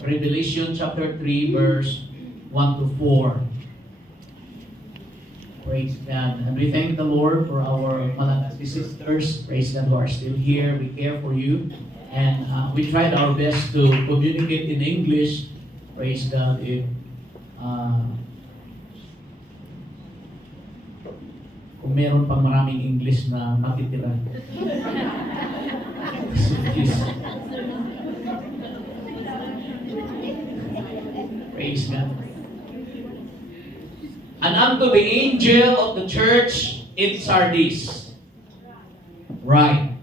Revelation chapter 3, verse 1 to 4. Praise God. And we thank the Lord for our Malagasy sisters. Praise God, who are still here. We care for you. And we tried our best to communicate in English. Praise God. If kung meron pang maraming English na matitira. Praise God. And unto the angel of the church in Sardis, write,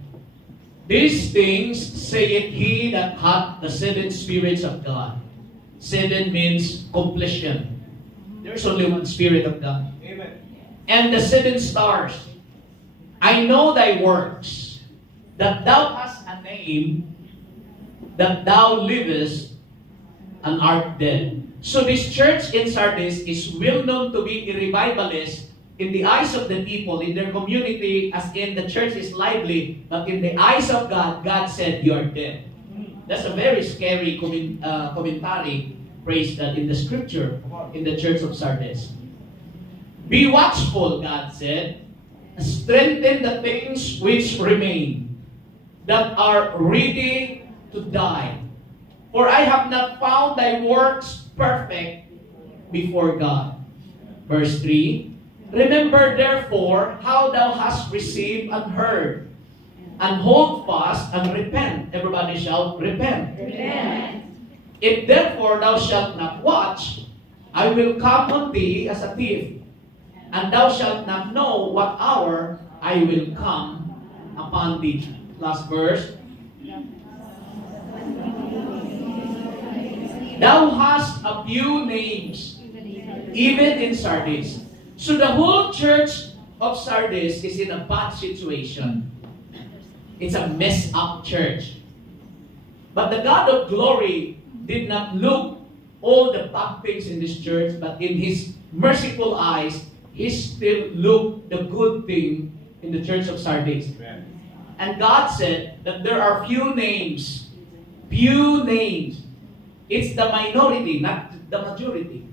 these things saith he that hath the seven spirits of God. Seven means completion. There's only one Spirit of God. Amen. And the seven stars. I know thy works, that thou hast a name, that thou livest and art dead. So this church in Sardis is well known to be a revivalist in the eyes of the people, in their community, as in the church is lively, but in the eyes of God, God said, you are dead. That's a very scary commentary, praise God, in the scripture, in the church of Sardis. Be watchful, God said, strengthen the things which remain, that are ready to die. For I have not found thy works perfect before God. Verse 3, remember therefore how thou hast received and heard, and hold fast and repent. Everybody shout, repent. Repent. If therefore thou shalt not watch, I will come on thee as a thief, and thou shalt not know what hour I will come upon thee. Last verse. Thou hast a few names, even in Sardis. So the whole church of Sardis is in a bad situation. It's a messed up church. But the God of glory did not look all the bad things in this church, but in His merciful eyes, He still looked the good thing in the church of Sardis. Amen. And God said that there are few names. Few names. It's the minority, not the majority.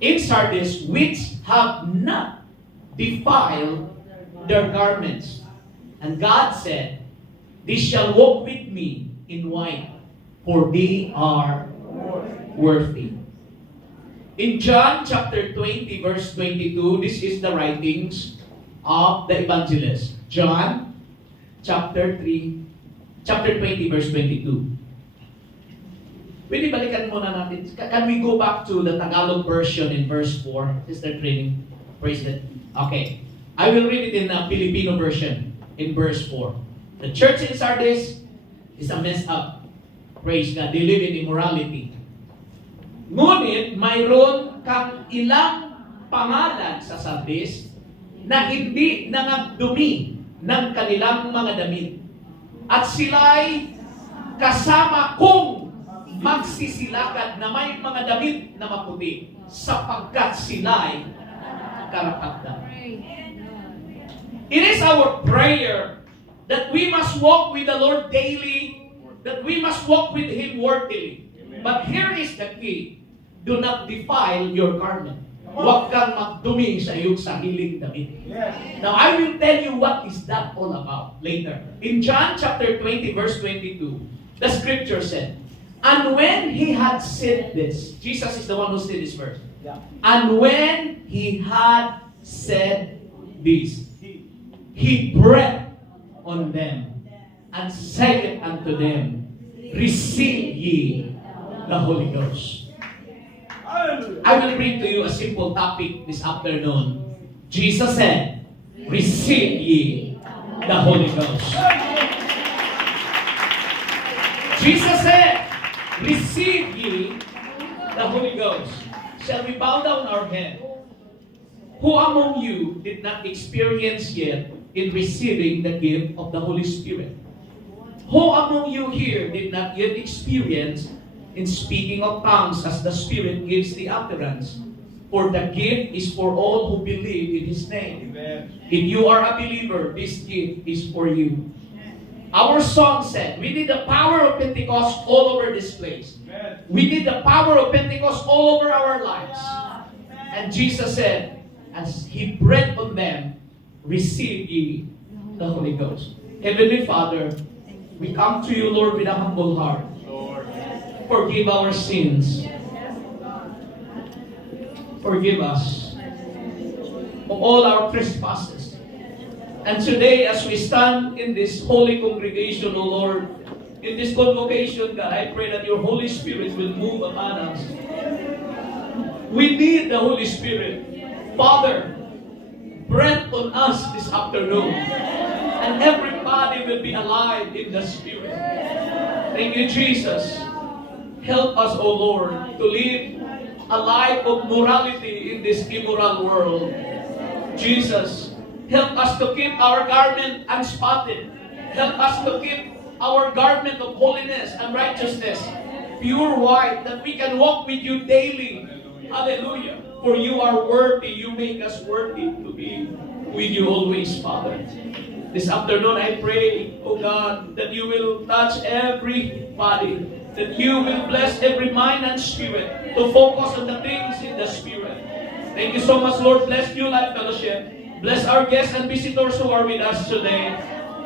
In Sardis, which have not defiled their garments. And God said, they shall walk with me in white, for they are worthy. In John chapter 20, verse 22, this is the writings of the evangelist. John chapter 20, verse 22. Pwede balikan muna natin. Can we go back to the Tagalog version in verse 4? Sister Training, praise it. Okay. I will read it in the Filipino version in verse 4. The church in Sardis is a mess up. Praise God. They live in immorality. Ngunit mayroon kang ilang pangalan sa Sardis na hindi nangagdumi ng kanilang mga damit. At sila'y kasama kong magsisilakad na may mga damit na maputi sapagkat sila'y karapat-dapat. It is our prayer that we must walk with the Lord daily, that we must walk with Him worthily. But here is the key. Do not defile your garment. Huwag kang magdumi sa iyong sariling damit. Now, I will tell you what is that all about later. In John chapter 20, verse 22, the scripture said, and when He had said this, Jesus is the one who said this verse. And when He had said this, He breathed on them and said unto them, receive ye the Holy Ghost. I will bring to you a simple topic this afternoon. Jesus said, receive ye the Holy Ghost. Jesus said, receive ye the Holy Ghost. Shall we bow down our head? Who among you did not experience yet in receiving the gift of the Holy Spirit? Who among you here did not yet experience in speaking of tongues as the Spirit gives the utterance? For the gift is for all who believe in His name. Amen. If you are a believer, this gift is for you. Our song said, we need the power of Pentecost all over this place. We need the power of Pentecost all over our lives. And Jesus said, as He breathed on them, receive ye the Holy Ghost. Heavenly Father, we come to you, Lord, with a humble heart. Forgive our sins. Forgive us of all our trespasses. And today, as we stand in this holy congregation, O Lord, in this convocation, God, I pray that your Holy Spirit will move upon us. We need the Holy Spirit. Father, breathe on us this afternoon. And everybody will be alive in the Spirit. Thank you, Jesus. Help us, O Lord, to live a life of morality in this immoral world. Jesus, help us to keep our garment unspotted. Help us to keep our garment of holiness and righteousness pure white, that we can walk with you daily. Hallelujah. For you are worthy. You make us worthy to be with you always, Father. This afternoon, I pray, oh God, that you will touch everybody, that you will bless every mind and spirit to focus on the things in the Spirit. Thank you so much, Lord. Bless New Life Fellowship. Bless our guests and visitors who are with us today.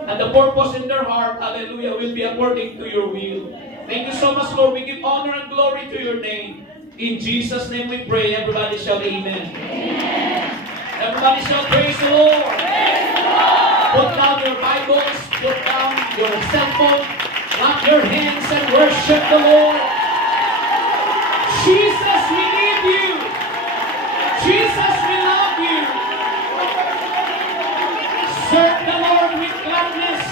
And the purpose in their heart, hallelujah, will be according to your will. Thank you so much, Lord. We give honor and glory to your name. In Jesus' name we pray. Everybody shout amen. Amen. Everybody shout praise the Lord. Praise the Lord. Put down your Bibles. Put down your cell phone. Clap your hands and worship the Lord. Jesus, we need you. Jesus, we love you. Serve the Lord with gladness.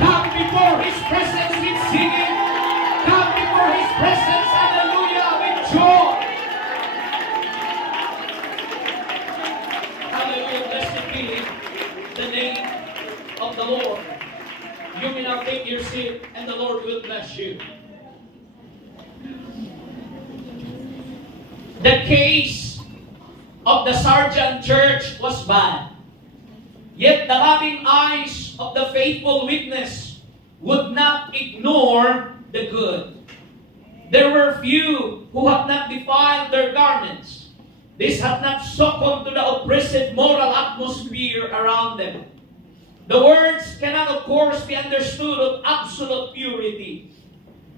Come before His presence with singing. Come before His presence, hallelujah, with joy. Hallelujah, blessed be the name of the Lord. You may now take your seat, and the Lord will bless you. The case of the Sargent Church was bad. Yet the loving eyes of the faithful witness would not ignore the good. There were few who had not defiled their garments. These had not succumbed to the oppressive moral atmosphere around them. The words cannot, of course, be understood of absolute purity.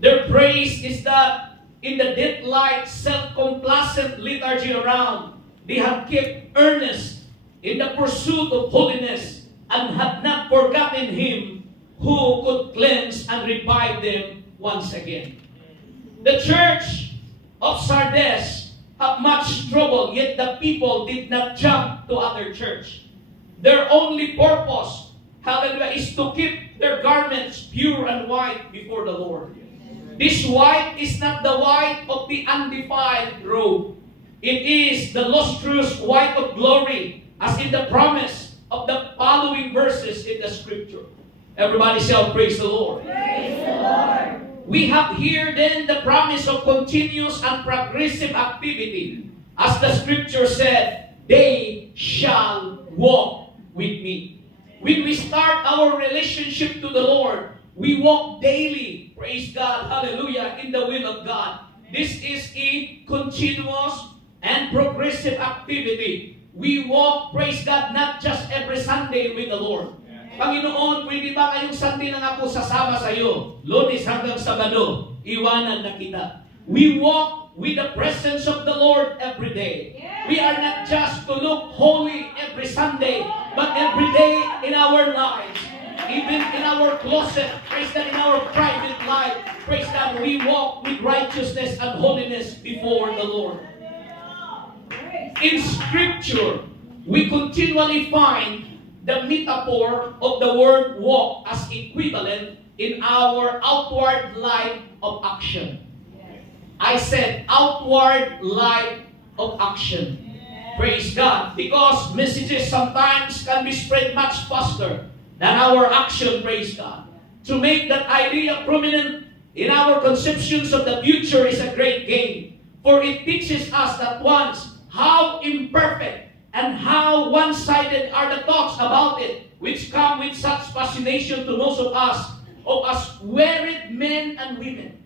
Their praise is that in the death-like, self-complacent liturgy around, they had kept earnest in the pursuit of holiness and had not forgotten Him who could cleanse and revive them once again. The church of Sardes had much trouble, yet the people did not jump to other church. Their only purpose, hallelujah, is to keep their garments pure and white before the Lord. This white is not the white of the undefiled robe. It is the lustrous white of glory, as in the promise of the following verses in the scripture. Everybody shall praise the Lord. Praise the Lord. We have here then the promise of continuous and progressive activity. As the scripture said, they shall walk with me. When we start our relationship to the Lord, we walk daily, praise God, hallelujah, in the will of God. This is a continuous and progressive activity. We walk, praise God, not just every Sunday with the Lord. Panginoon, pwede ba kayong Sunday na ako sasama sa iyo? Lunes hanggang Sabado, iwanan na kita. We walk with the presence of the Lord every day. We are not just to look holy every Sunday, but every day in our lives. Even in our closet, praise God, in our private life, praise God, we walk with righteousness and holiness before the Lord. In Scripture, we continually find the metaphor of the word walk as equivalent in our outward life of action. I said outward life of action. Praise God. Because messages sometimes can be spread much faster than our action, praise God. To make that idea prominent in our conceptions of the future is a great gain. For it teaches us that once how imperfect and how one-sided are the thoughts about it, which come with such fascination to most of us of us wearied men and women.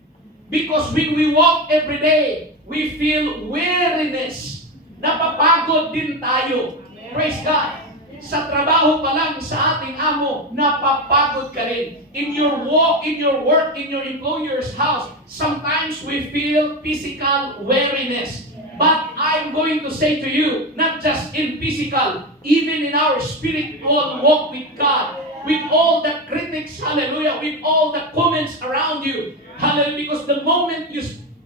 Because when we walk every day, we feel weariness. Napapagod din tayo. Praise God. Sa trabaho pa lang sa ating amo, napapagod ka rin. In your walk, in your work, in your employer's house, sometimes we feel physical weariness. But I'm going to say to you, not just in physical, even in our spiritual walk with God, with all the critics, hallelujah, with all the comments around you, hallelujah, because the moment you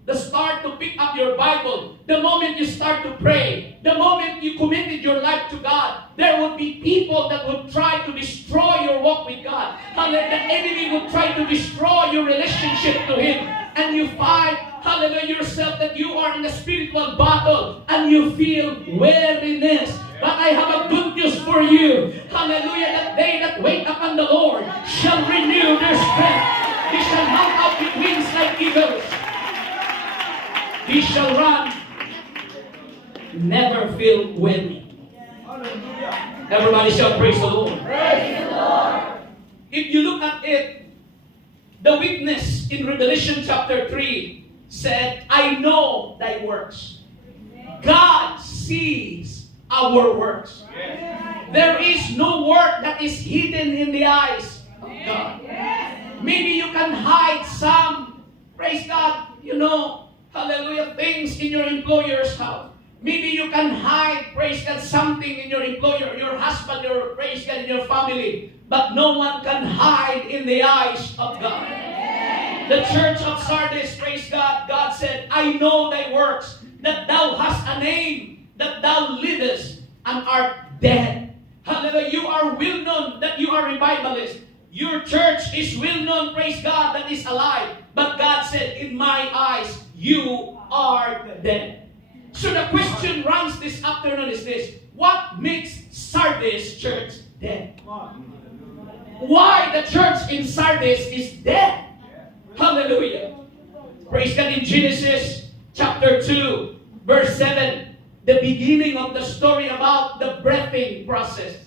start to pick up your Bible, the moment you start to pray, the moment you committed your life to God, there would be people that would try to destroy your walk with God. Hallelujah. The enemy would try to destroy your relationship to Him. And you find, hallelujah, yourself that you are in a spiritual battle and you feel weariness. But I have a good news for you. Hallelujah, that they that wait upon the Lord shall renew their strength. They shall mount up with wings like eagles. He shall run, never feel weary. Everybody shall praise the Lord. Praise the Lord. If you look at it, the witness in Revelation chapter 3 said, I know thy works. God sees our works. There is no work that is hidden in the eyes of God. Maybe you can hide some, praise God, hallelujah, things in your employer's house. Maybe you can hide, praise God, something in your employer, your husband, your praise God, in your family. But no one can hide in the eyes of God. The church of Sardis, praise God, God said, I know thy works, that thou hast a name, that thou livest and art dead. Hallelujah, you are well known that you are revivalist. Your church is well known, praise God, that is alive. But God said, in my eyes, you are dead. So the question runs this afternoon is this: what makes Sardis church dead? Why the church in Sardis is dead? Hallelujah. Praise God. In Genesis chapter 2, verse 7, the beginning of the story about the breathing process.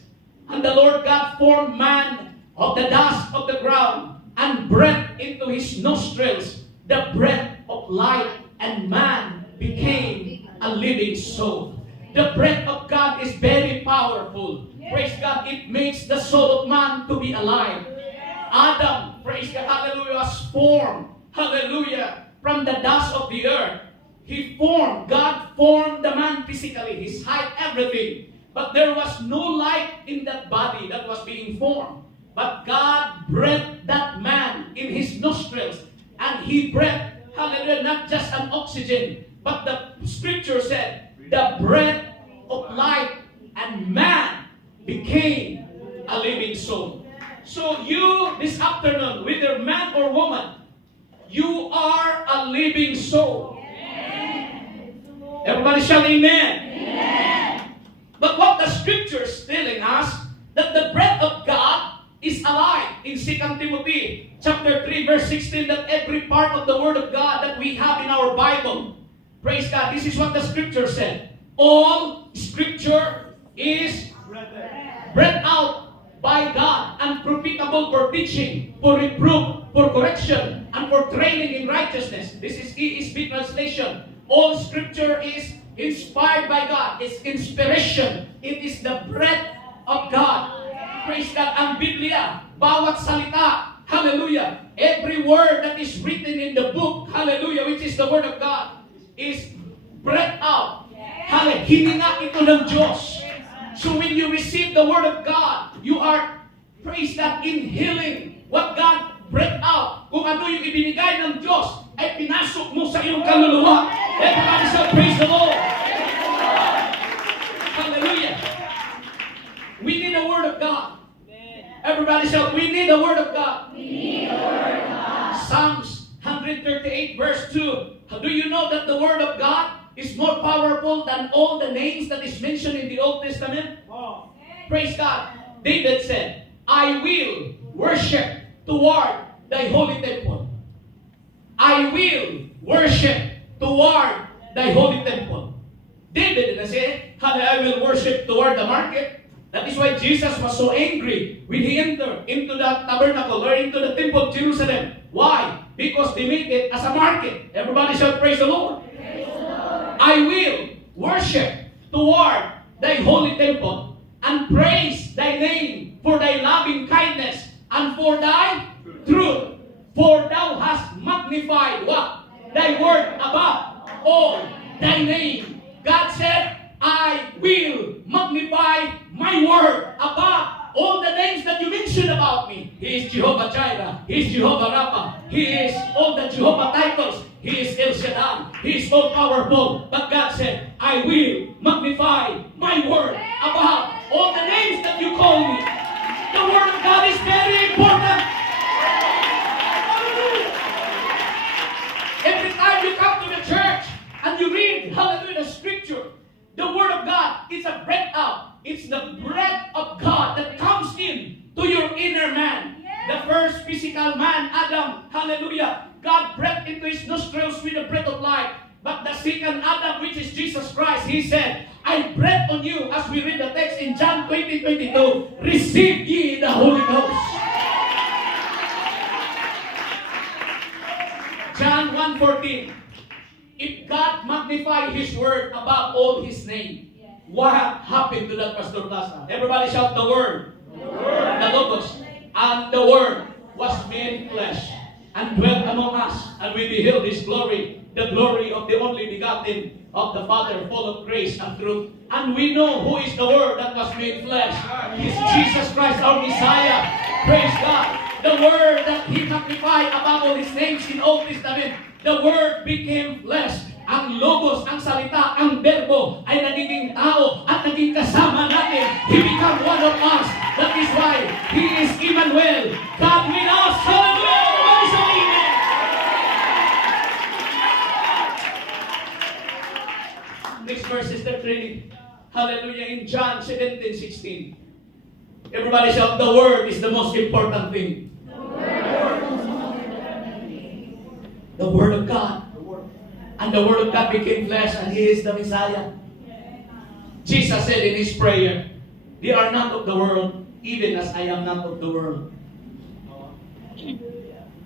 And the Lord God formed man of the dust of the ground and breathed into his nostrils the breath of life, and man became a living soul. The breath of God is very powerful. Praise God. It makes the soul of man to be alive. Adam, praise God, hallelujah, was formed, hallelujah, from the dust of the earth. God formed the man physically, his height, everything. But there was no life in that body that was being formed. But God breathed that man in his nostrils. And he breathed, hallelujah, not just an oxygen, but the scripture said, the breath of life, and man became a living soul. So you, this afternoon, whether man or woman, you are a living soul. Everybody shout amen. Amen. But what the scripture is telling us, that the breath of God is alive. In 2 Timothy chapter 3 verse 16, that every part of the word of God that we have in our Bible, praise God, this is what the scripture said. All scripture is breathed out by God and profitable for teaching, for reproof, for correction, and for training in righteousness. This is ESV translation. All scripture is inspired by God. It's inspiration. It is the breath of God. Praise God. Ang Biblia, bawat salita, hallelujah, every word that is written in the book, hallelujah, which is the word of God, is breathed out. Hallelujah. Hininga ito ng Diyos. So when you receive the word of God, you are, praise God, inhaling what God breathed out. Kung ano yung ibinigay ng Diyos, ay pinasok mo sa iyong kaluluwa. Everybody say, praise the Lord. Hallelujah. We need the word of God. Everybody say, we need the word of God. We need the word of God. Psalms 138 verse 2. Do you know that the word of God is more powerful than all the names that is mentioned in the Old Testament? Praise God. David said, I will worship toward thy holy temple. I will worship toward thy holy temple. David didn't say, I will worship toward the market. That is why Jesus was so angry when he entered into the tabernacle or into the temple of Jerusalem. Why? Because they make it as a market. Everybody shall praise the Lord. Praise the Lord. I will worship toward thy holy temple and praise thy name for thy loving kindness and for thy truth. For thou hast magnified what? Thy word above all thy name. God said, I will magnify my word above all the names that you mentioned about me. He is Jehovah Jireh. He is Jehovah Rapha. He is all the Jehovah titles. He is El Shaddai. He is all powerful. But God said, I will magnify my word above all the names that you call me. The word of God is very important. Every time you come to the church and you read, hallelujah, the scripture, the word of God is a breath out. It's the breath of God that comes in to your inner man. The first physical man, Adam, hallelujah, God breathed into his nostrils with the breath of life. But the second Adam, which is Jesus Christ, he said, I breathe on you, as we read the text in John 20:22, receive ye the Holy Ghost. John 1:14. If God magnified His word above all His name, what happened to that, Pastor Plaza? Everybody shout the word. The Logos. And the word was made flesh and dwelt among us, and we beheld His glory, the glory of the only begotten of the Father, full of grace and truth. And we know who is the word that was made flesh. It's Jesus Christ, our Messiah. Praise God. The word that He magnified above all His names in Old Testament. The word became flesh. Ang logos, ang salita, ang verbo ay nagiging tao at naging kasama natin. He became one of us. That is why He is Emmanuel, God with us. Hallelujah! Everybody say amen. Next verse, Sister Trinity. Hallelujah. In John 17:16. Everybody shout, the word is the most important thing. The word of God. And the word of God became flesh, and He is the Messiah. Jesus said in His prayer, they are not of the world, even as I am not of the world.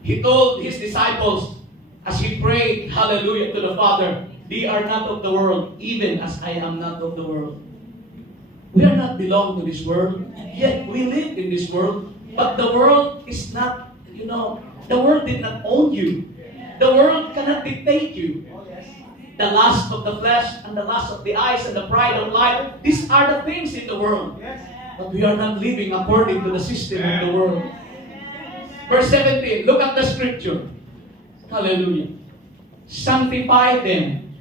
He told His disciples, as He prayed, hallelujah, to the Father, they are not of the world, even as I am not of the world. We are not belong to this world, yet we live in this world. But the world is not, the world did not own you. The world cannot dictate you. The lust of the flesh and the lust of the eyes and the pride of life, these are the things in the world. But we are not living according to the system of the world. Verse 17, look at the scripture. Hallelujah. Sanctify them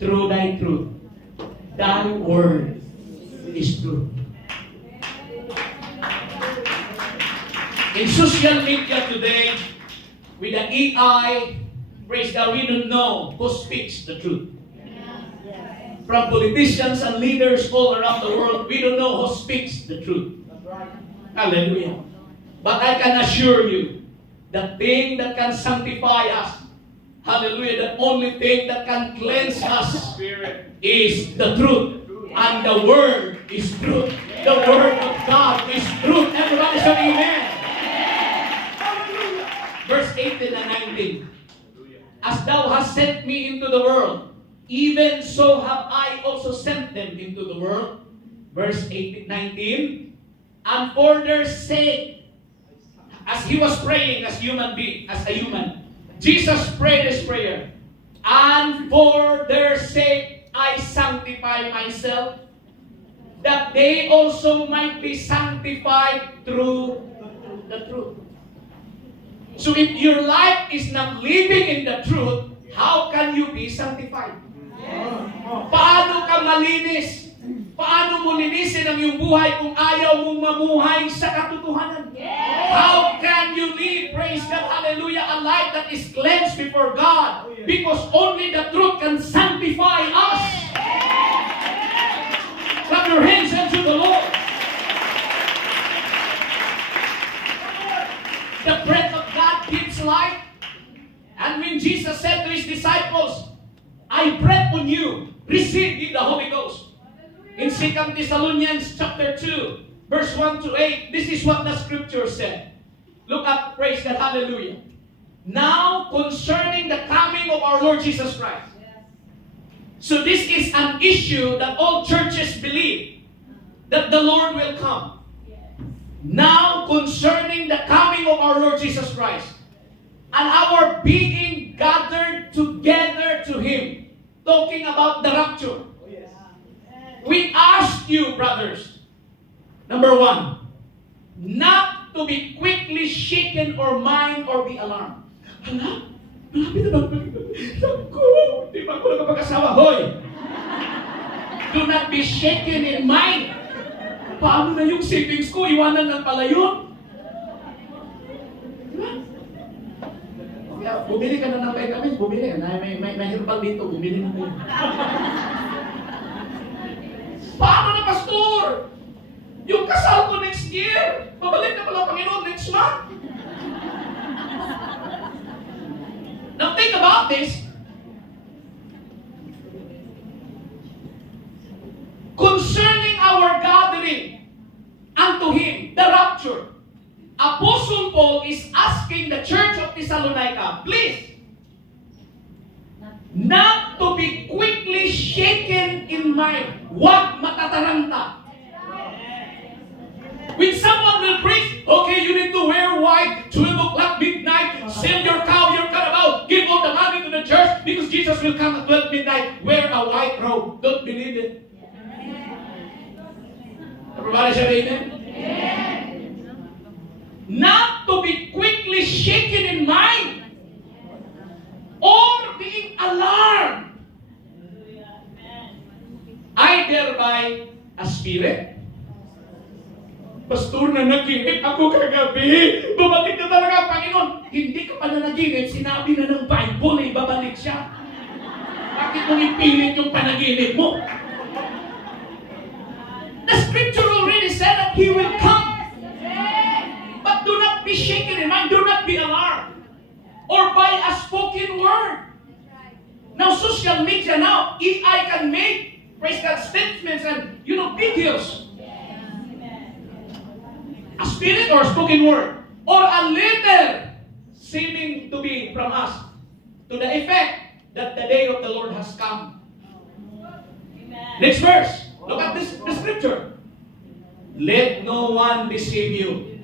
through thy truth. Thy word is truth. In social media today, with the AI, praise God, we don't know who speaks the truth. From politicians and leaders all around the world, we don't know who speaks the truth. Hallelujah. But I can assure you, the thing that can sanctify us, hallelujah, the only thing that can cleanse us is the truth. And the word is truth. The word of God is truth. Everybody say amen. Verse 18 and 19. As thou hast sent me into the world, even so have I also sent them into the world. Verse 19. And for their sake, as He was praying as a human, Jesus prayed this prayer. And for their sake I sanctify myself, that they also might be sanctified through the truth. So if your life is not living in the truth, how can you be sanctified? Paano ka malinis? Paano mo linisin ang iyong buhay kung ayaw mong mamuhay sa katotohanan? How can you live, praise God, hallelujah, a life that is cleansed before God? Because only the truth can sanctify us. Clap your hands unto the Lord. The breath of God gives life. And when Jesus said to His disciples, I breathe on you, receive ye the Holy Ghost. In 2 Thessalonians chapter 2, verse 1 to 8, this is what the scripture said. Look up, praise God, hallelujah. Now, concerning the coming of our Lord Jesus Christ. So this is an issue that all churches believe, that the Lord will come. Now, concerning the coming of our Lord Jesus Christ, and our being gathered together to Him, talking about the rapture. We ask you, brothers, number one, not to be quickly shaken or mind or be alarmed. Hala, malapit na magbalik. Naku, hindi ba ako nakapag-asawa? Hoy! Do not be shaken in mind. Paano na yung savings ko? Iwanan lang pala yun. Diba? Kaya, bumili ka na ng vitamins. Bumili. May herbal dito. Bumili na kayo. Paano na, pastor? Yung kasal ko next year. Babalik na pala Panginoon next month. Now think about this. Concerning our gathering unto Him, the rapture, Apostle Paul is asking the church of Thessalonica, please, not to be quickly shaken in mind. Huwag matataranta. When someone will preach, okay, you need to wear white, 12 o'clock midnight, sell your cow, your carabao, give all the money to the church because Jesus will come at 12 midnight, wear a white robe. Don't believe it. Everybody say amen? Not to be quickly shaken in mind or being alarmed, either by a spirit. Pastor, nanaginip ako kagabi. Babalik na talaga ang Panginoon. Hindi ka pa nanaginip, sinabi na ng Bible na ibabalik siya. Bakit mong ipilit yung panaginip mo? The scripture already said that He will come. But do not be shaken in mind. Do not be alarmed. Or by a spoken word. Now, social media now, AI can make, praise God, statements and, videos. A spirit or a spoken word. Or a letter seeming to be from us. To the effect that the day of the Lord has come. Next verse. Look at this, the scripture. Let no one deceive you.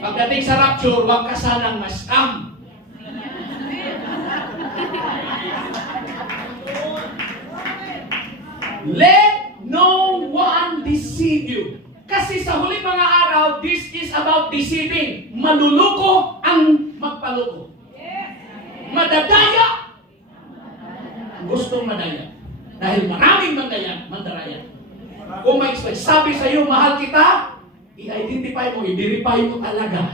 Pagdating sa rapture, huwag ka sanang ma-scam. Let no one deceive you. Kasi sa huling mga araw, this is about deceiving. Manluloko ang magpaloko. Madadaya. Gustong madaya. Dahil maraming mandaraya. Kung may sabi sa iyo, mahal kita, i-identify mo, i-verify mo talaga.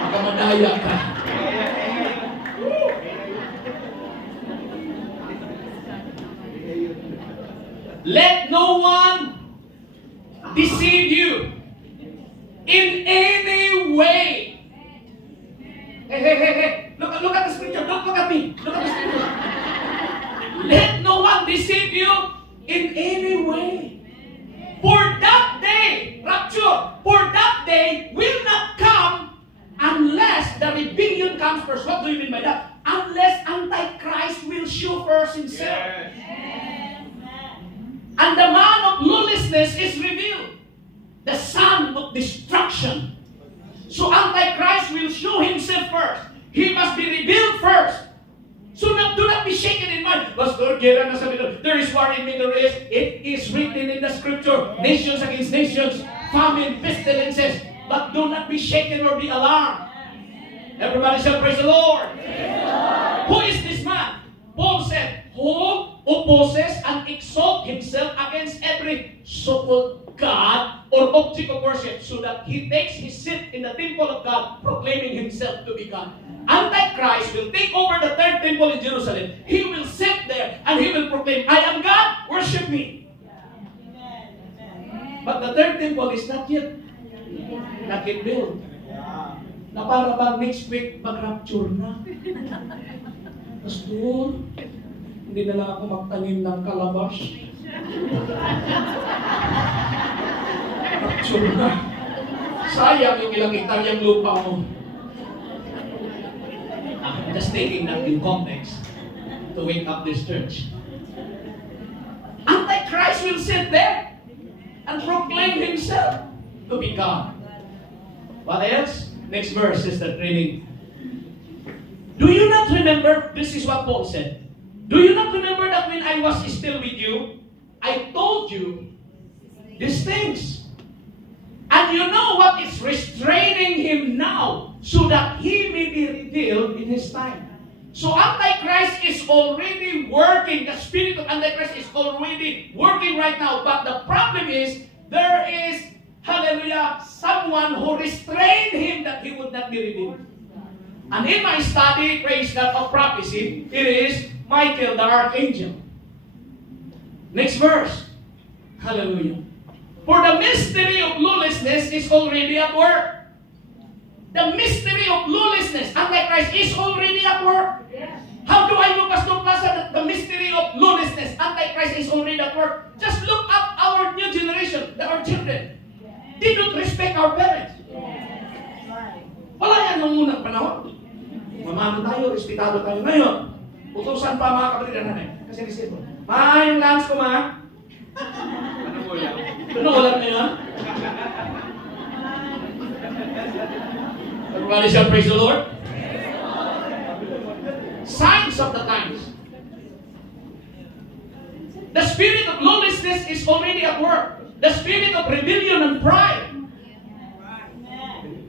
Makamadaya ka. Let no one deceive you in any way. Hey. Look at the scripture. Don't look at me. Look at the scripture. Let no one deceive you in any way. For that day, rapture, for that day will not come unless the rebellion comes first. What do you mean by that? Unless Antichrist will show first himself. Yes. And the man of lawlessness is revealed. The son of destruction. So Antichrist will show himself first. He must be revealed first. So do not be shaken in mind. Pastor, kira na sa Middle. There is war in Middle East. It is written in the scripture. Nations against nations. Famine, pestilences. But do not be shaken or be alarmed. Everybody shall praise the Lord. Who is this man? Paul said, who opposes and exalts himself against every so-called God or object of worship, so that he takes his seat in the temple of God, proclaiming himself to be God. Antichrist will take over the third temple in Jerusalem. He will sit there and he will proclaim, I am God, worship me. But the third temple is not yet built. Na para bang next week mag-rapture na. Pastor, hindi na lang ako magtanim ng kalabas. Sure na. Sayang yung ilang hektaryang lupa mo. I'm just taking that in context to wake up this church. Antichrist will sit there and proclaim himself to be God. What else? Next verse is the training. Do you not remember? This is what Paul said. Do you not remember that when I was still with you, I told you these things? And you know what is restraining him now, so that he may be revealed in his time. So Antichrist is already working. The spirit of Antichrist is already working right now. But the problem is, there is, hallelujah, someone who restrained him that he would not be revealed. And in my study, praise God, of prophecy, it is Michael the archangel. Next verse. Hallelujah. For the mystery of lawlessness is already at work. The mystery of lawlessness, Antichrist, is already at work. Yes. How do I know, Pastor Plaza, that the mystery of lawlessness, Antichrist, is already at work? Just look at our new generation, our children. They don't respect our parents. Wala yan nung unang panahon. Mamano tayo, respetado tayo. Ngayon, utusan pa mga kapatid na nanay. Kasi resibo. Ma, yung lunch ko, ma. Anong ulam? Anong ulam na yun? Everybody shall praise the Lord. Signs of the times. The spirit of lawlessness is already at work. The spirit of rebellion and pride.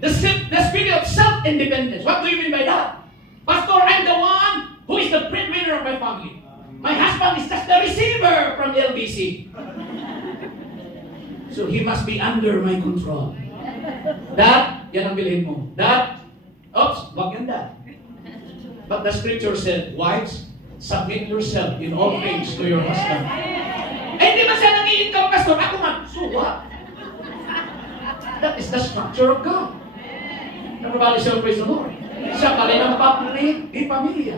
The spirit of self-independence. What do you mean by that? Pastor, I'm the one who is the breadwinner of my family. My husband is just the receiver from the LBC. So he must be under my control. That, yan ang bilhin mo. That, oops, wag yan that. But the scripture said, wives, submit yourself in all things to your husband. Eh, hindi ba siya nag-i-income, Pastor? Ako man, so what? That is the structure of God. Everybody shall praise the Lord. Siya pa rin ang papri di pamilya.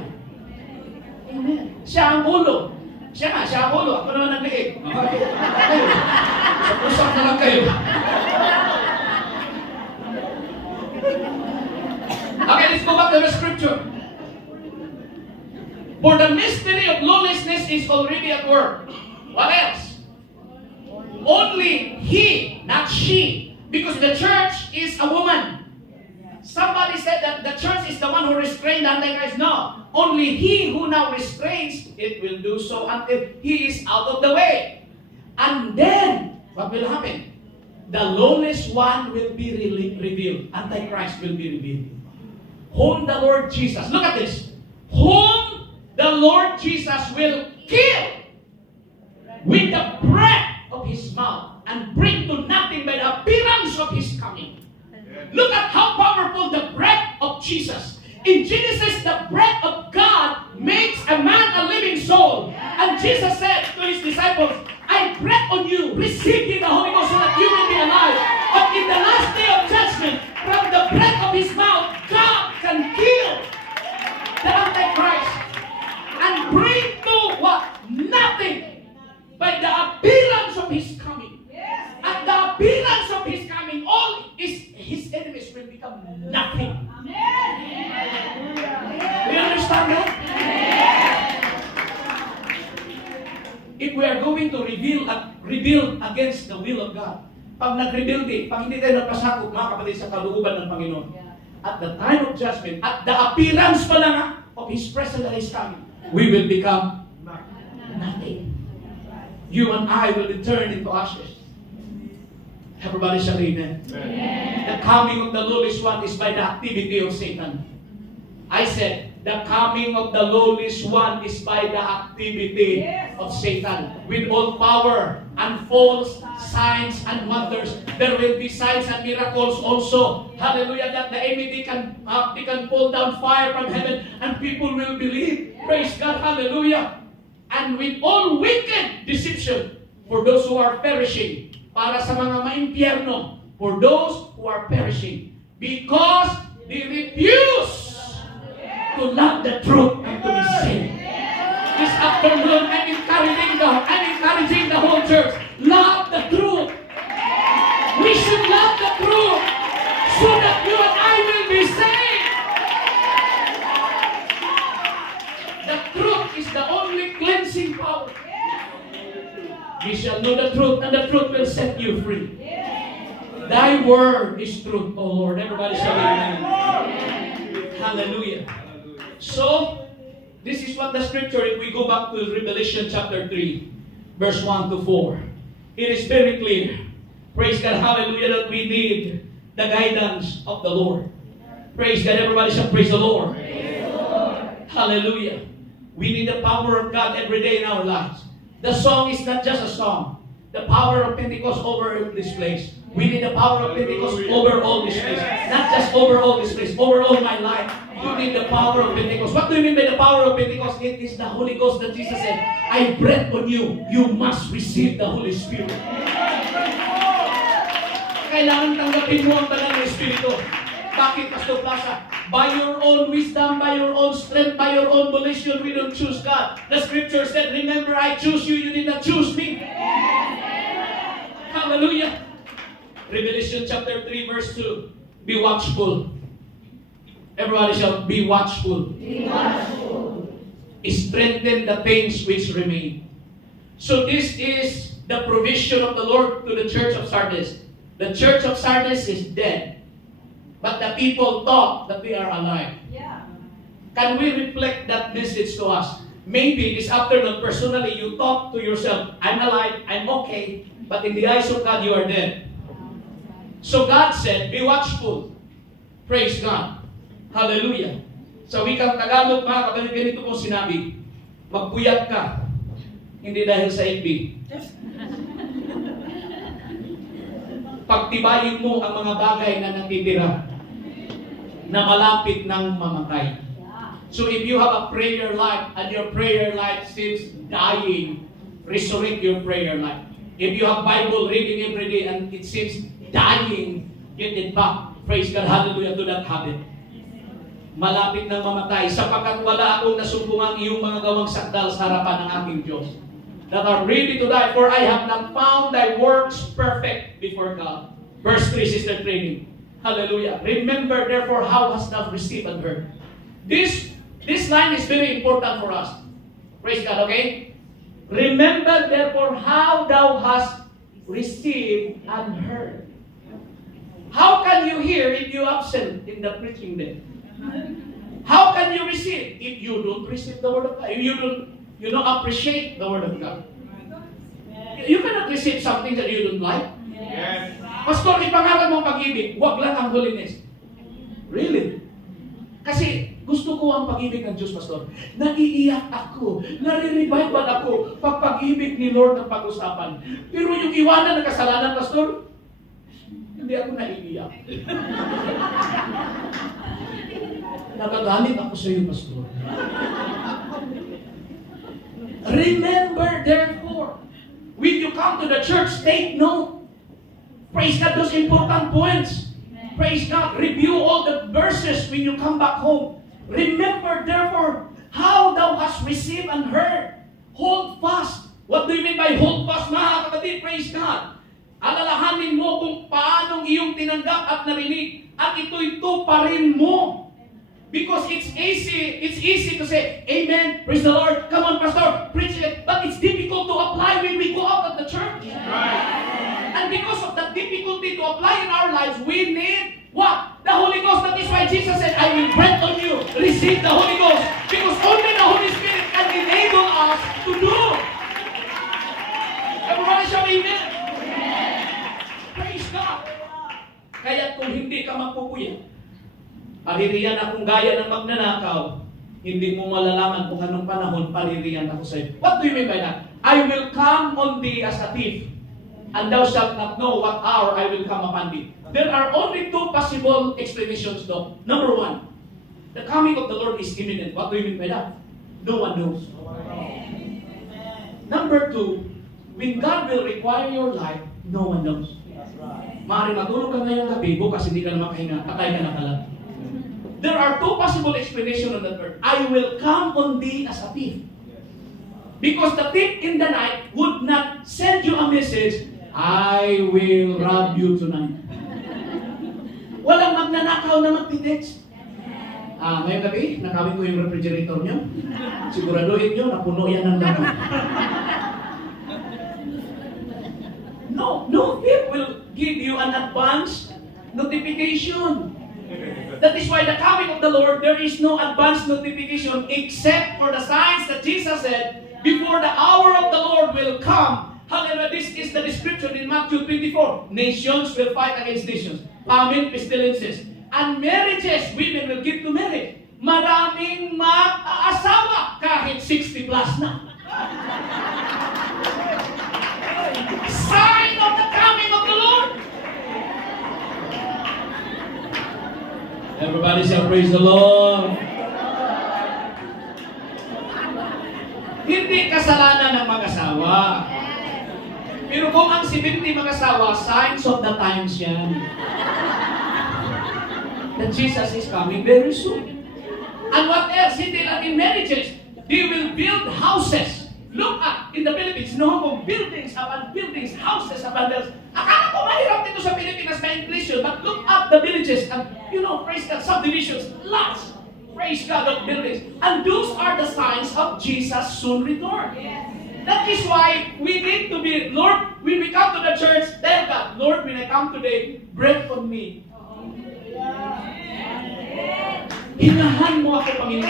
Amen. Siya ang ulo. Siya ang ulo. Ako naman ang liig. Kayo. Sa pusok na lang kayo. Okay, let's go back to the scripture. For the mystery of lawlessness is already at work. What else? Only he, not she. Because the church is a woman. Somebody said that the church is the one who restrained the Antichrist. No. Only he who now restrains it will do so until he is out of the way. And then, what will happen? The lawless one will be revealed. Antichrist will be revealed. Whom the Lord Jesus, look at this. Whom the Lord Jesus will kill with the breath of his mouth and bring to nothing by the appearance of his coming. Look at how powerful the breath of Jesus. In Genesis, the breath of God makes a man a living soul. And Jesus said to his disciples, I breathe on you, receive ye the Holy Ghost so that you will be alive. But in the last day of judgment, from the breath of his mouth, God can kill the Antichrist and bring to what? Nothing by the appearance of his coming. At the appearance of his coming, all his enemies will become nothing. Do you understand that? If we are going to rebuild against the will of God, pag nag-rebuild pag hindi tayo nagpasakop, mga kapatid, sa kalooban ng Panginoon, at the time of judgment, at the appearance pa lang of His presence that is coming, we will become nothing. You and I will be turned into ashes. Everybody shall amen. The coming of the lowliest one is by the activity of Satan. I said, the coming of the lowliest one is by the activity of Satan. With all power and false signs and wonders. There will be signs and miracles also. Hallelujah, that the enemy can pull down fire from heaven and people will believe. Praise God, hallelujah. And with all wicked deception for those who are perishing. Para sa mga maimpyerno, for those who are perishing, because they refuse to love the truth and to be saved. This afternoon, I'm encouraging the whole church. Love the truth. We is the only cleansing power. You shall know the truth, and the truth will set you free. Thy word is truth, O Lord. Everybody shall amen. Hallelujah. So, this is what the scripture, if we go back to Revelation chapter 3, verse 1 to 4. It is very clear. Praise God, hallelujah, that we need the guidance of the Lord. Praise God, everybody shall praise the Lord. Praise the Lord. Hallelujah. We need the power of God every day in our lives. The song is not just a song. The power of Pentecost over this place. We need the power of Pentecost over all this place. Not just over all this place, over all my life. You need the power of Pentecost. What do you mean by the power of Pentecost? It is the Holy Ghost that Jesus said, I breathe on you. You must receive the Holy Spirit. Kailangan tanggapin mo ang banal na Espiritu. Bakit, Pastor Plaza? By your own wisdom, by your own strength, by your own volition, we don't choose God. The scripture said, remember, I choose you, you did not choose me. Hallelujah. Revelation chapter 3, verse 2. Be watchful. Everybody shall be watchful. Be watchful. Strengthen the things which remain. So this is the provision of the Lord to the church of Sardis. The church of Sardis is dead. But the people thought that they are alive. Yeah. Can we reflect that message to us? Maybe this afternoon, personally, you thought to yourself, I'm alive, I'm okay, but in the eyes of God, you are dead. So God said, be watchful. Praise God. Hallelujah. Sa wikang Tagalog, mga kapatid, ganito po sinabi, magpuyat ka, hindi dahil sa ibig. Pagtibayin mo ang mga bagay na natitira, na malapit ng mamatay. So if you have a prayer life and your prayer life seems dying, resurrect your prayer life. If you have Bible reading every day and it seems dying, get it back. Praise God, hallelujah, to that habit. Malapit ng mamatay, sapagkat wala akong nasumbungang iyong mga gawang sakdal sa harapan ng aking Diyos, that are ready to die, for I have not found thy works perfect before God. Verse 3, sister training. Hallelujah. Remember, therefore, how hast thou received and heard. This line is very important for us. Praise God, okay? Remember, therefore, how thou hast received and heard. How can you hear if you absent in the preaching day? How can you receive if you don't receive the word of God? If you don't appreciate the word of God. You cannot receive something that you don't like. Yes. Pastor, ipangalan mo ang pag-ibig, wag lang ang holiness. Really? Kasi gusto ko ang pag-ibig ng Diyos, Pastor. Naiiyak ako, nare-revival ako pag pag-ibig ni Lord ang pag-usapan. Pero yung iwanan ng kasalanan, Pastor, hindi ako naiiyak. Nagagalit ako sa iyo, Pastor. Remember, therefore, when you come to the church, take note. Praise God, those important points. Praise God. Review all the verses when you come back home. Remember, therefore, how thou hast received and heard. Hold fast. What do you mean by hold fast, mga kapatid? Praise God. Alalahanin mo kung paanong iyong tinanggap at narinig. At ito'y tuparin mo. Because it's easy to say, Amen, praise the Lord, come on, Pastor, preach it. But it's difficult to apply when we go out of the church. Right. And because of the difficulty to apply in our lives, we need what? The Holy Ghost. That is why Jesus said, I will breathe on you. Receive the Holy Ghost. Because only the Holy Spirit can enable us to do. Everybody shout amen. Praise God. Kaya kung hindi ka magpupuyat, paririyan akong gaya ng magnanakaw, hindi mo malalaman kung anong panahon paririyan ako sa iyo. What do you mean by that? I will come on thee as a thief, and thou shalt not know what hour I will come upon thee. There are only two possible explanations though. Number one, the coming of the Lord is imminent. What do you mean by that? No one knows. Number two, when God will require your life, no one knows. Maaaring matulog ka ngayong gabi, bukas hindi ka na makahinga, patay ka na pala. There are two possible explanations on that word. I will come on thee as a thief. Because the thief in the night would not send you a message, I will rob you tonight. Walang magnanakaw na magtitext. Ngayong gabi, nakawin ko yung refrigerator nyo. Siguraduhin nyo, napuno yan ng laman. No, it will give you an advance notification. That is why the coming of the Lord, there is no advance notification except for the signs that Jesus said, before the hour of the Lord will come. However, this is the description in Matthew 24. Nations will fight against nations. Famine, pestilences. And marriages, women will give to marriage. Maraming mag-aasawa kahit 60 plus na. Sign of the coming of the Lord. Everybody say, praise the Lord. Hindi kasalanan ng mag-asawa. Pero kung ang 70 mag-asawa, signs of the times yan. That Jesus is coming very soon. And what else? Hindi lang in marriages. They will build houses. Look at, in the Philippines, no kung buildings upon buildings, houses upon buildings. Akala ko mahirap dito sa Pilipinas na inflation, but look at the villages and, praise God, subdivisions, lots. Praise God of buildings. And those are the signs of Jesus' soon return. That is why we need to be, Lord, when we come to the church, tell God, Lord, when I come today, breathe on me. Hinahan mo ako, Panginoon.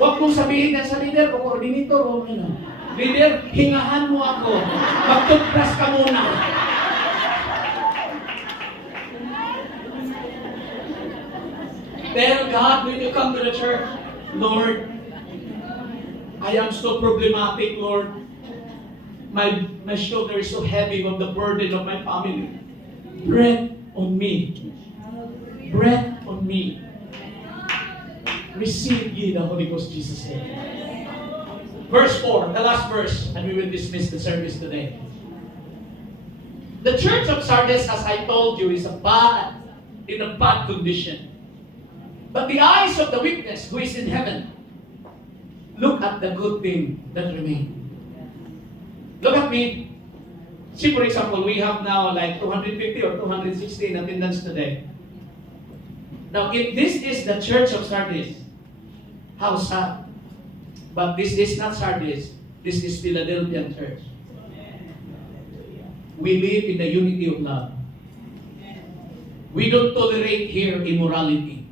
Huwag mong sabihin na sa leader o coordinator o leader, hingahan mo ako. Mag-toothbrush ka muna. Tell God when you come to the church, Lord, I am so problematic, Lord. My shoulder is so heavy of the burden of my family. Breathe on me. Breath on me. Receive ye the Holy Ghost, Jesus said. Verse 4, the last verse, and we will dismiss the service today. The church of Sardis, as I told you, is in a bad condition. But the eyes of the witness who is in heaven look at the good thing that remain. Look at me. See, for example, we have now like 250 or 260 in attendance today. Now, if this is the church of Sardis, how sad. But this is not Sardis. This is Philadelphia Church. We live in the unity of love. We don't tolerate here immorality.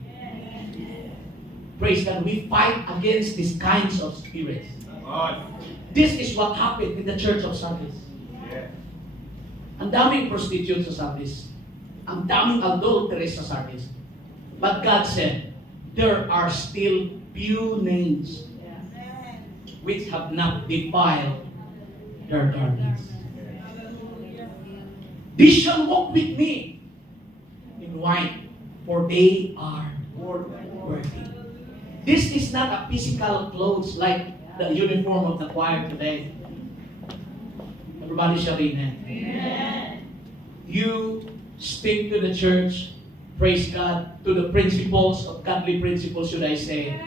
Praise God. We fight against these kinds of spirits. This is what happened in the church of Sardis. Ang daming prostitutes sa Sardis. Ang daming adulterers sa Sardis. But God said, there are still few names which have not defiled their garments. They shall walk with me in white, for they are worthy. This is not a physical clothes like the uniform of the choir today. Everybody shall amen. You stick to the church. Praise God, to the principles of godly principles, should I say.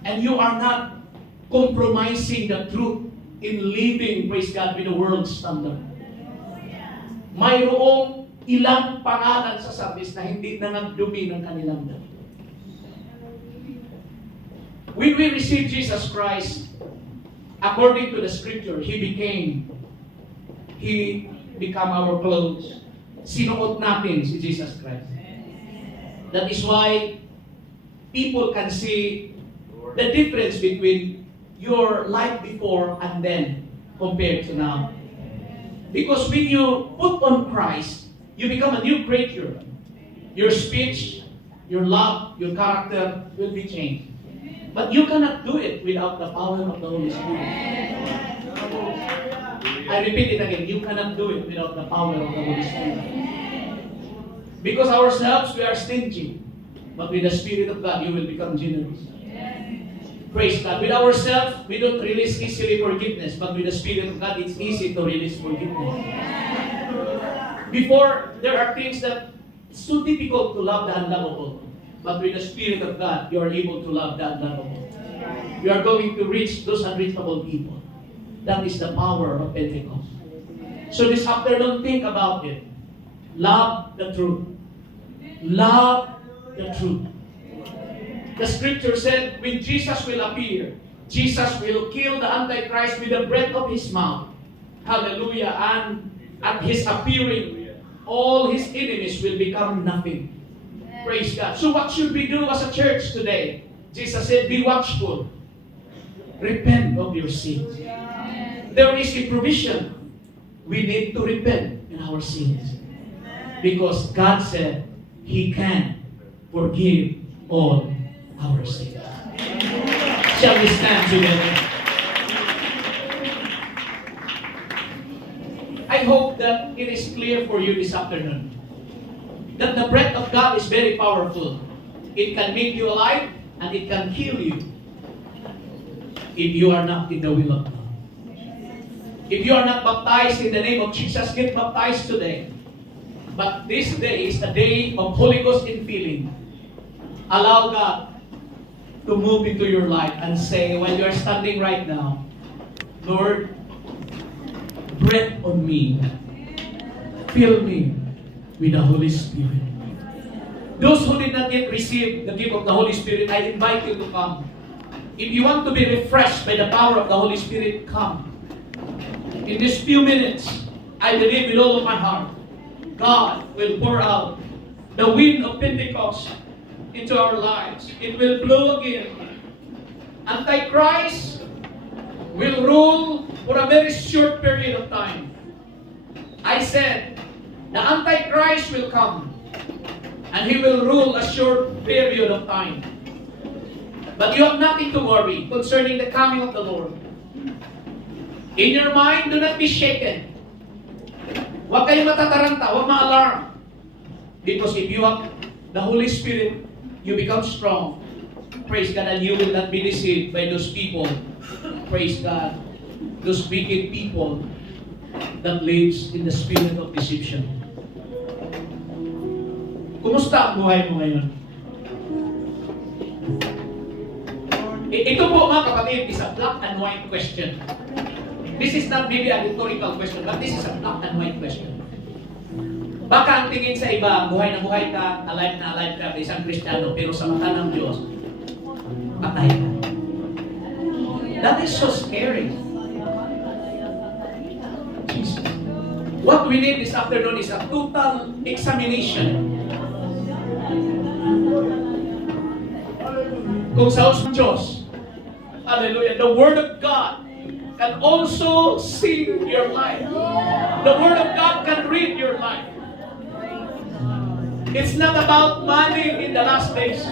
And you are not compromising the truth in living, praise God, with the world's standard. Mayroong ilang pangalan sa Sardis na hindi na nagdumi ng kanilang dami. When we receive Jesus Christ, according to the scripture, He become our clothes. Sinuot natin si Jesus Christ. That is why people can see the difference between your life before and then compared to now. Because when you put on Christ, you become a new creature. Your speech, your love, your character will be changed. But you cannot do it without the power of the Holy Spirit. I repeat it again, you cannot do it without the power of the Holy Spirit. Because ourselves, we are stingy. But with the Spirit of God, you will become generous. Praise God. With ourselves, we don't release easily forgiveness. But with the Spirit of God, it's easy to release forgiveness. Before, there are things that it's so difficult to love the unlovable. But with the Spirit of God, you are able to love the unlovable. You are going to reach those unreachable people. That is the power of Pentecost. So this afternoon, think about it. Love the truth. Love the truth. The scripture said, when Jesus will appear, Jesus will kill the Antichrist with the breath of his mouth. Hallelujah. And at his appearing, all his enemies will become nothing. Praise God. So what should we do as a church today? Jesus said, be watchful. Repent of your sins. There is a provision. We need to repent in our sins. Because God said, He can forgive all our sins. Shall we stand together? I hope that it is clear for you this afternoon that the breath of God is very powerful. It can make you alive and it can kill you if you are not in the will of God. If you are not baptized in the name of Jesus, get baptized today. But this day is the day of Holy Ghost infilling. Allow God to move into your life and say, while you are standing right now, Lord, breathe on me. Fill me with the Holy Spirit. Those who did not yet receive the gift of the Holy Spirit, I invite you to come. If you want to be refreshed by the power of the Holy Spirit, come. In these few minutes, I believe with all of my heart, God will pour out the wind of Pentecost into our lives. It will blow again. Antichrist will rule for a very short period of time. I said, the Antichrist will come and he will rule a short period of time. But you have nothing to worry concerning the coming of the Lord. In your mind, do not be shaken. Huwag kayong matataranta, huwag ma-alarm. Because if you have the Holy Spirit, you become strong. Praise God, and you will not be deceived by those people. Praise God. Those wicked people that lives in the spirit of deception. Kumusta ang buhay mo ngayon? Ito po mga kapatid, is a black and white question. This is not maybe a rhetorical question, but this is a black and white question. Baka ang tingin sa iba, buhay na buhay ka, alive na alive ka, isang Kristiyano, pero sa mata ng Diyos, patay ka. That is so scary. Jesus. What we need this afternoon is a total examination. Kung sa Diyos, hallelujah, the Word of God can also see your life. The Word of God can read your life. It's not about money in the last days.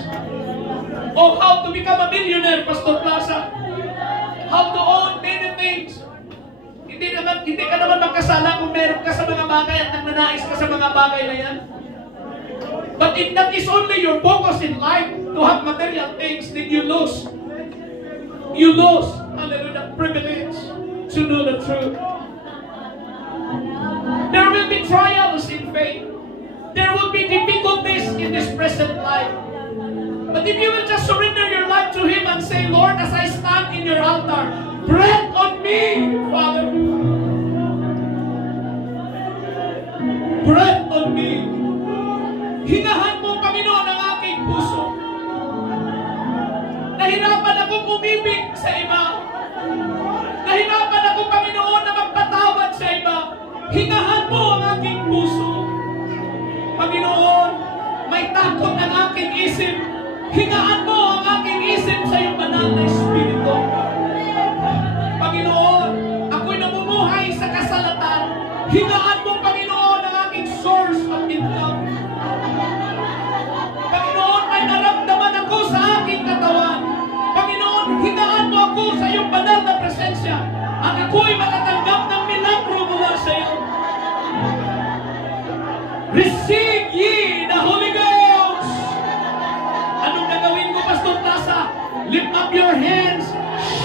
Oh, how to become a millionaire, Pastor Plaza. How to own many things. Hindi ka naman magkasala kung meron ka sa mga bagay at nagnanais ka sa mga bagay na yan. But if that is only your focus in life, to have material things, then you lose. You lose, hallelujah, the privilege to know the truth. There will be trials in faith. There will be difficulties in this present life. But if you will just surrender your life to Him and say, Lord, as I stand in your altar, breathe on me, Father. Breathe on me. Hinahan mo, Panginoon, ang aking puso. Nahirapan akong umibig sa iba. Nahirapan ako, Panginoon, na magpatawad sa iba. Hinahan mo ang aking puso. Panginoon, may takot ang aking isip. Hingaan mo ang aking isip sa iyong banal na Espiritu. Panginoon, ako'y namumuhay sa kasalatan. Hingaan mo, Panginoon, ang aking source of income. Panginoon, may naramdaman ako sa aking katawan. Panginoon, hingaan mo ako sa iyong banal na presensya. At ako'y makatanggap ng milagro mula sa iyo. Receive ye the Holy Ghost! Anong gagawin ko, Pastor Plaza? Lift up your hands,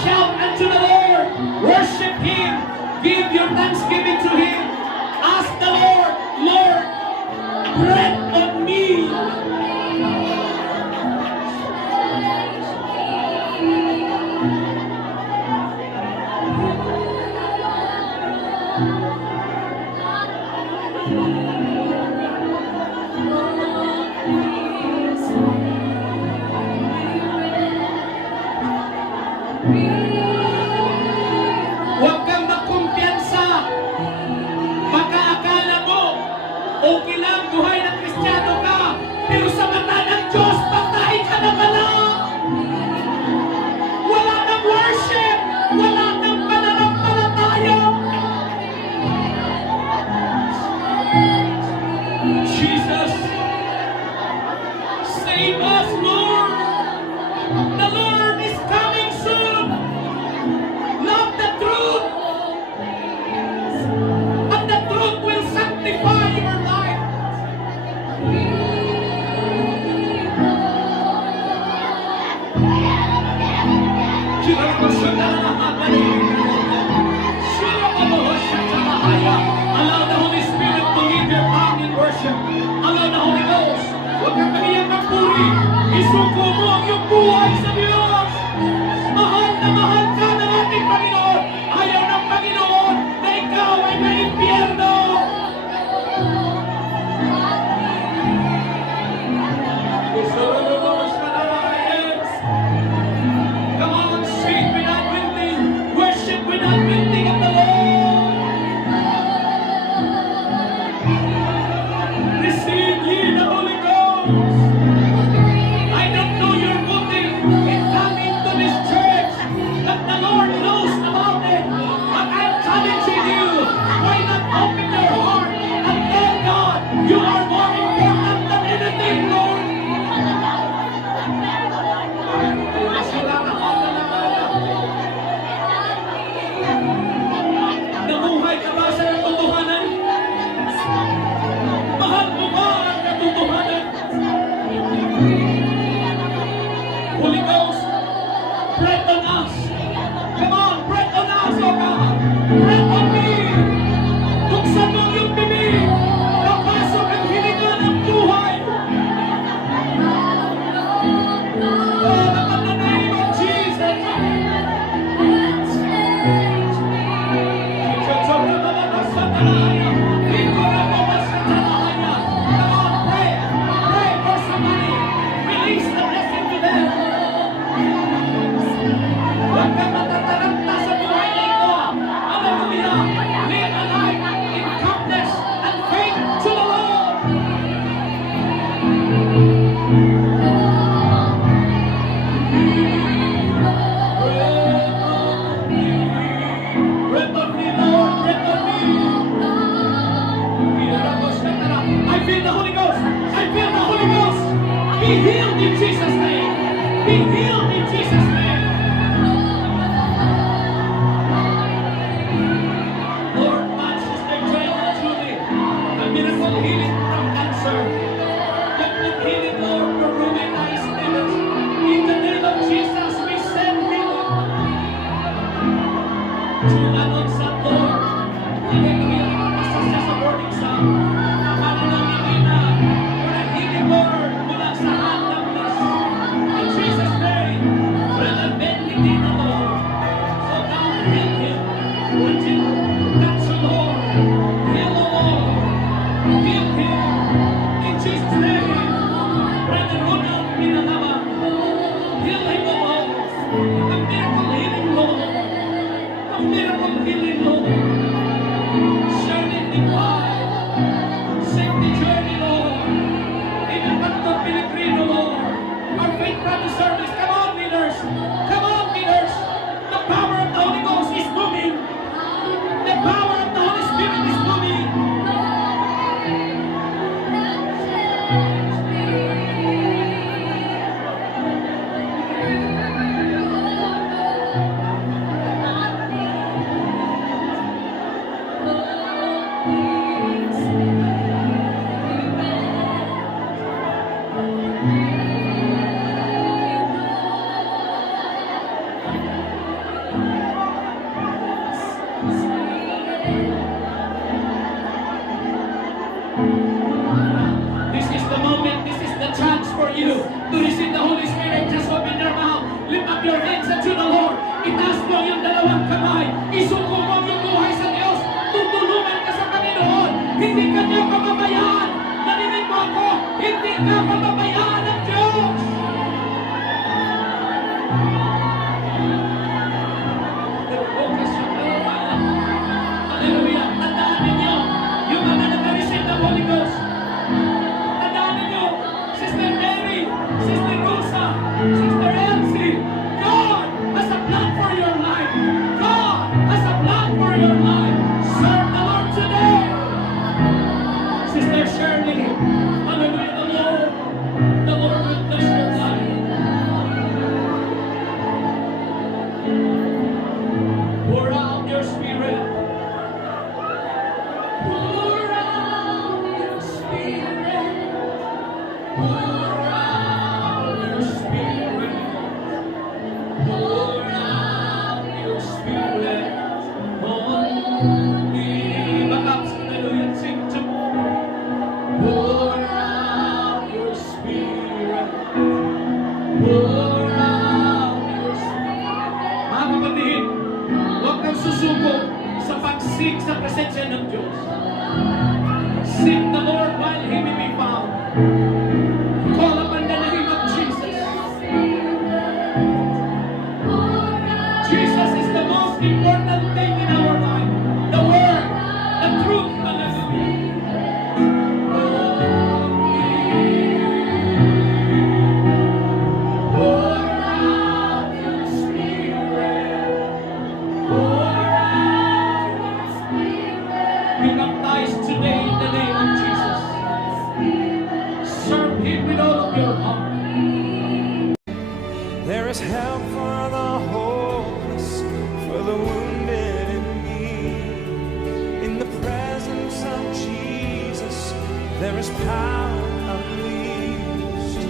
shout unto the Lord, worship Him, give your thanksgiving to Him. Ask the Lord, Lord, breathe on me. Huwag kang magkumpiyansa. Baka akala mo, okay lang, buhay ng Kristiyano ka, pero sa mata ng Diyos, patay ka na pala. Wala nang worship, wala nang pananampalataya. Jesus, save us, Lord. The Lord is coming soon. Love the truth, and the truth will sanctify your life. Allow the Holy Spirit to lead your tongue in worship. Allow the Holy Ghost. Huwag kang magiyang magpuri. Isuko mo ang iyong buhay sa Diyos. Mahal na mahal ka ng ating Panginoon. Ayaw ng Panginoon na ikaw ay may impyerno. Come on, sing without winding. Worship without winding of the Lord. Receive ye the Holy Ghost. I don't know your motive in coming to this church, but the Lord knows about it. But I'm challenging you, why not open your heart and tell God you are more important than anything, Lord. Namuhay ka ba sa katotohanan? Mahal mo ba ang katotohanan? Holy Ghost, breathe on us. Come on, breathe on us, oh God. Breathe on me. Buksan mo yung bibig. Napasok ang hininga ng buhay. Oh, in the name of Jesus. Come on, pray. Pray for somebody. Release the blessing to them. Huwag kang matataranta sa buhay na ito. Hallelujah. Live a life in calmness and faith to the Lord. Breath on me, Lord. Breath on me. I feel the Holy Ghost. I feel the Holy Ghost. Be healed in Jesus' name. Be healed in Jesus' name. Lord, touch Sister Joanna Julie. A miracle healing from cancer. Complete healing, Lord, for ruinized livers. In the name of Jesus, we send healing to Anon San, Lord. Hallelujah. Isa siya sa boarding sound. Manalangin na for a healing, Lord, mula sa hand ng Diyos. In Jesus' name, Brother Ben Medina, Lord. So now, heal him. Touch him. Touch him, Lord. Heal, Lord. Heal him. In Jesus' name, Brother Ronald Pinalama. Heal him, Lord. A miracle healing, Lord. A miracle healing, Lord. Shirley Divine. Safety journey, Lord. Even Pastor Pellegrino, Lord. Our faith brother service. Come on, leaders. Come on, leaders. The power of the Holy Ghost is moving. The power of the Holy Spirit is moving. This is the moment, this is the chance for you to receive the Holy Spirit. Just open your mouth, lift up your hands unto the Lord. Itaas mo yung dalawang kamay, isuko mo yung buhay sa Diyos. Tutulungan ka sa Panginoon. Hindi ka niya pamamayaan. Narinig mo ako, hindi ka pamamayaan ng Diyos. kapatid, huwag kang susuko sa pagsik sa presensya ng Diyos. Seek the Lord while He may be found. Call upon the name of Jesus. Jesus is the most important thing in our life. The Word, the truth, be baptized today in the name of Jesus. Serve Him with all of your heart. There is help for the hopeless, for the wounded in need. In the presence of Jesus, there is power unleashed.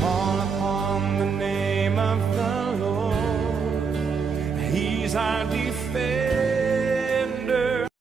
Call upon the name of the Lord. He's our defense.